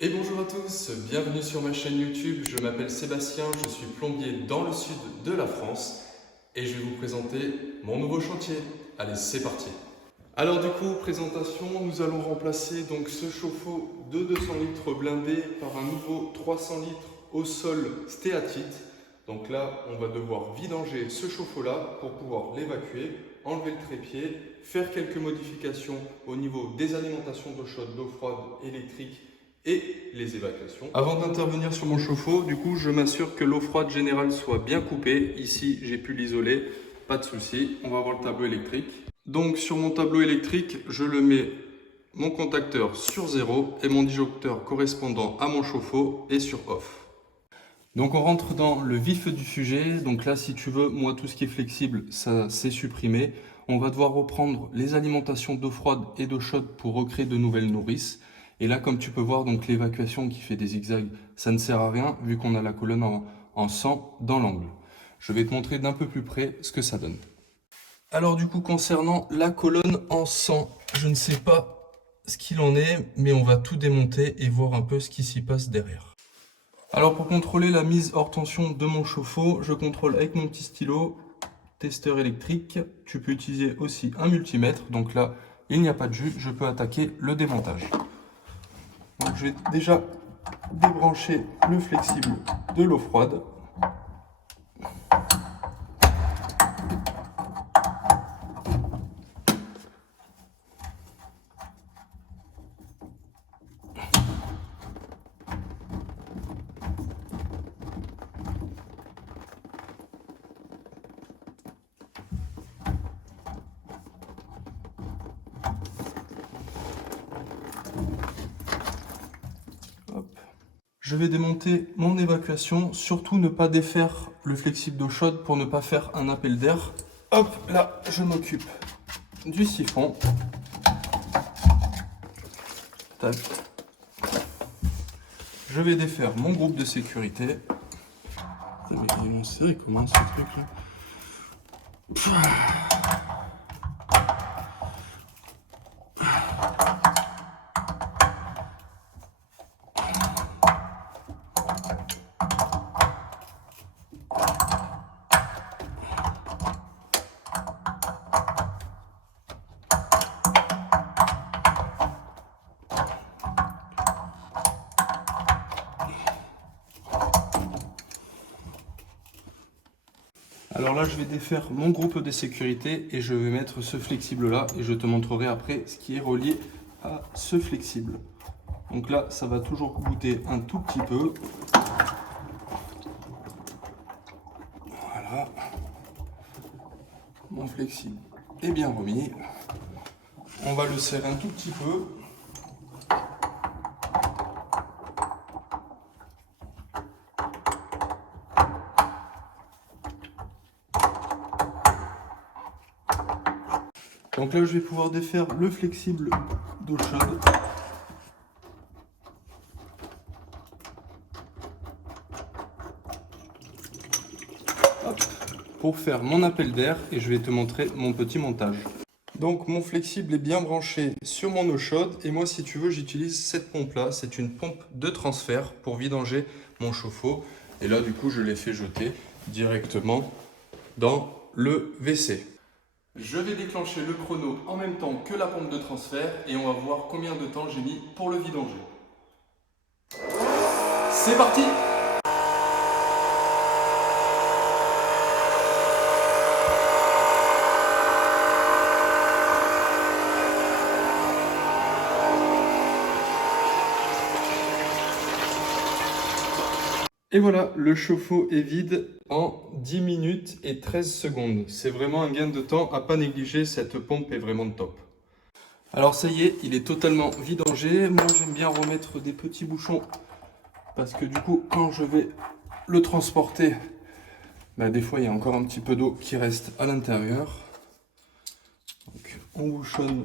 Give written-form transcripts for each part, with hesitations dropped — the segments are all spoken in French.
Et bonjour à tous, bienvenue sur ma chaîne YouTube. Je m'appelle Sébastien, je suis plombier dans le sud de la France et je vais vous présenter mon nouveau chantier. Allez, c'est parti. Alors du coup, présentation, nous allons remplacer donc ce chauffe-eau de 200 litres blindé par un nouveau 300 litres au sol stéatite. Donc là, on va devoir vidanger ce chauffe-eau-là pour pouvoir l'évacuer, enlever le trépied, faire quelques modifications au niveau des alimentations d'eau chaude, d'eau froide, électrique et les évacuations. Avant d'intervenir sur mon chauffe-eau, du coup, je m'assure que l'eau froide générale soit bien coupée. Ici, j'ai pu l'isoler, pas de souci. On va voir le tableau électrique. Donc, sur mon tableau électrique, je le mets mon contacteur sur 0 et mon disjoncteur correspondant à mon chauffe-eau est sur off. Donc on rentre dans le vif du sujet. Donc là, si tu veux, moi, tout ce qui est flexible, ça c'est supprimé. On va devoir reprendre les alimentations d'eau froide et d'eau chaude pour recréer de nouvelles nourrices. Et là, comme tu peux voir, donc l'évacuation qui fait des zigzags, ça ne sert à rien vu qu'on a la colonne en 100 dans l'angle. Je vais te montrer d'un peu plus près ce que ça donne. Alors du coup, concernant la colonne en 100, je ne sais pas ce qu'il en est, mais on va tout démonter et voir un peu ce qui s'y passe derrière. Alors pour contrôler la mise hors tension de mon chauffe-eau, je contrôle avec mon petit stylo, testeur électrique. Tu peux utiliser aussi un multimètre, donc là il n'y a pas de jus, je peux attaquer le démontage. Donc je vais déjà débrancher le flexible de l'eau froide. Je vais démonter mon évacuation, surtout ne pas défaire le flexible d'eau chaude pour ne pas faire un appel d'air. Hop, là, je m'occupe du siphon. Tac. Je vais défaire mon groupe de sécurité. Mais il est serré, comment ce truc là? Alors là, je vais défaire mon groupe de sécurité et je vais mettre ce flexible là et je te montrerai après ce qui est relié à ce flexible. Donc là, ça va toujours goûter un tout petit peu. Voilà. Mon flexible est bien remis. On va le serrer un tout petit peu. Donc là, je vais pouvoir défaire le flexible d'eau chaude. Hop, pour faire mon appel d'air et je vais te montrer mon petit montage. Donc mon flexible est bien branché sur mon eau chaude et moi, si tu veux, j'utilise cette pompe là. C'est une pompe de transfert pour vidanger mon chauffe-eau. Et là, du coup, je l'ai fait jeter directement dans le WC. Je vais déclencher le chrono en même temps que la pompe de transfert et on va voir combien de temps j'ai mis pour le vidanger. C'est parti! Et voilà, le chauffe-eau est vide en 10 minutes et 13 secondes. C'est vraiment un gain de temps à pas négliger, cette pompe est vraiment top. Alors ça y est, il est totalement vidangé. Moi j'aime bien remettre des petits bouchons parce que du coup quand je vais le transporter, des fois il y a encore un petit peu d'eau qui reste à l'intérieur. Donc on bouchonne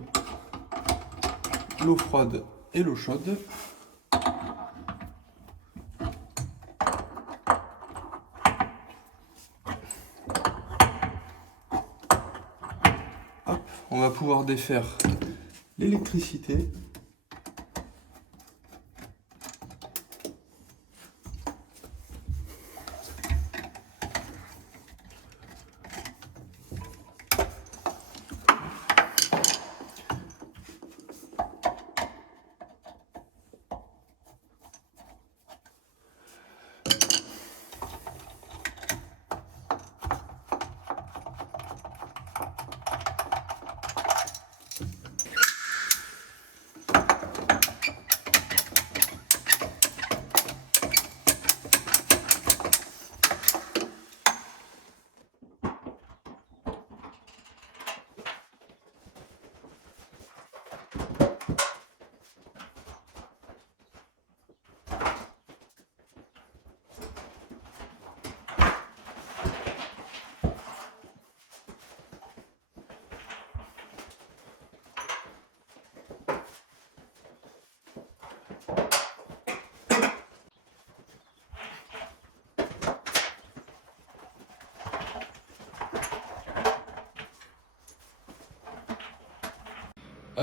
l'eau froide et l'eau chaude. Hop, on va pouvoir défaire l'électricité.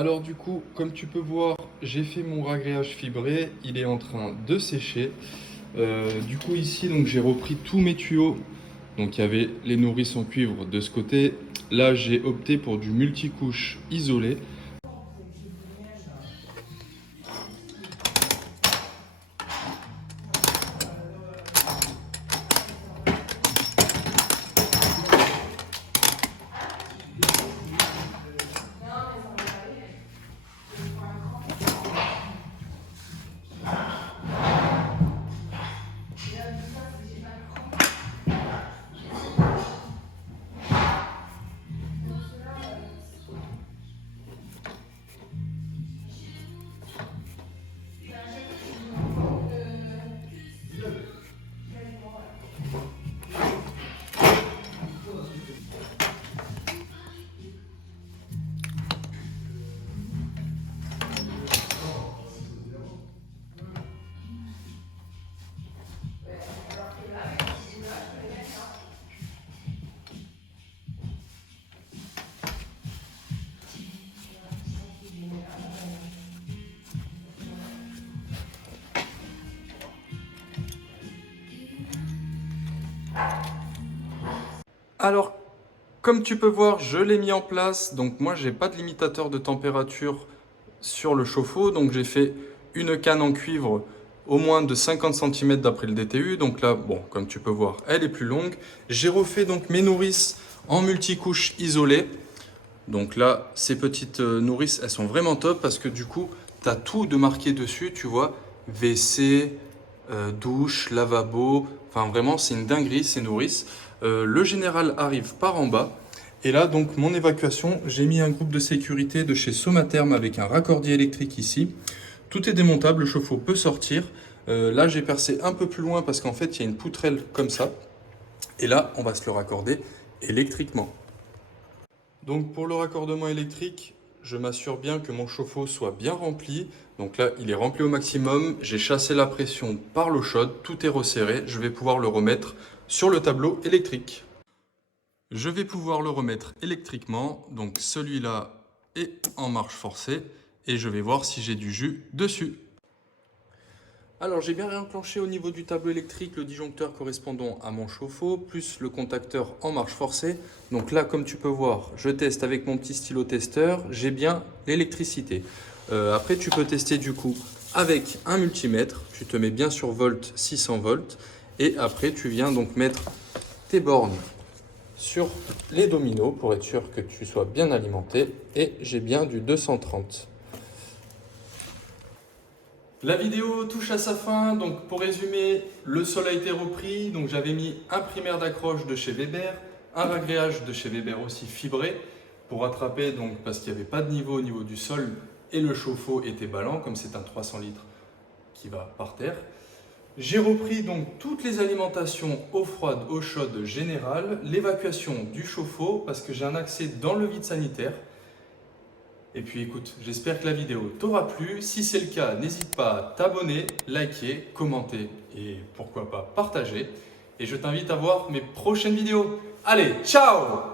Alors du coup, comme tu peux voir, j'ai fait mon ragréage fibré, il est en train de sécher. Du coup ici, donc j'ai repris tous mes tuyaux. Donc il y avait les nourrices en cuivre de ce côté. Là, j'ai opté pour du multicouche isolé. Alors, comme tu peux voir, je l'ai mis en place. Donc moi, j'ai pas de limitateur de température sur le chauffe-eau. Donc j'ai fait une canne en cuivre au moins de 50 cm d'après le DTU. Donc là, bon, comme tu peux voir, elle est plus longue. J'ai refait donc mes nourrices en multicouche isolée. Donc là, ces petites nourrices, elles sont vraiment top parce que du coup, tu as tout de marqué dessus, tu vois. WC, douche, lavabo. Enfin vraiment, c'est une dinguerie ces nourrices. Le général arrive par en bas. Et là, donc, mon évacuation, j'ai mis un groupe de sécurité de chez Somatherm avec un raccordi électrique ici. Tout est démontable, le chauffe-eau peut sortir. Là, j'ai percé un peu plus loin parce qu'en fait, il y a une poutrelle comme ça. Et là, on va se le raccorder électriquement. Donc, pour le raccordement électrique, je m'assure bien que mon chauffe-eau soit bien rempli. Donc là, il est rempli au maximum. J'ai chassé la pression par l'eau chaude. Tout est resserré. Je vais pouvoir le remettre sur le tableau électrique. Je vais pouvoir le remettre électriquement, donc celui-là est en marche forcée et je vais voir si j'ai du jus dessus. Alors j'ai bien réenclenché au niveau du tableau électrique le disjoncteur correspondant à mon chauffe-eau plus le contacteur en marche forcée. Donc là comme tu peux voir, je teste avec mon petit stylo testeur, j'ai bien l'électricité. Après tu peux tester du coup avec un multimètre, tu te mets bien sur volt 600 volts et après tu viens donc mettre tes bornes sur les dominos pour être sûr que tu sois bien alimenté et j'ai bien du 230. La vidéo touche à sa fin, donc pour résumer, le sol a été repris, donc j'avais mis un primaire d'accroche de chez Weber, un ragréage de chez Weber aussi fibré pour attraper, donc parce qu'il n'y avait pas de niveau au niveau du sol et le chauffe-eau était ballant comme c'est un 300 litres qui va par terre. J'ai repris donc toutes les alimentations eau froide, eau chaude générale, l'évacuation du chauffe-eau parce que j'ai un accès dans le vide sanitaire. Et puis écoute, j'espère que la vidéo t'aura plu. Si c'est le cas, n'hésite pas à t'abonner, liker, commenter et pourquoi pas partager. Et je t'invite à voir mes prochaines vidéos. Allez, ciao!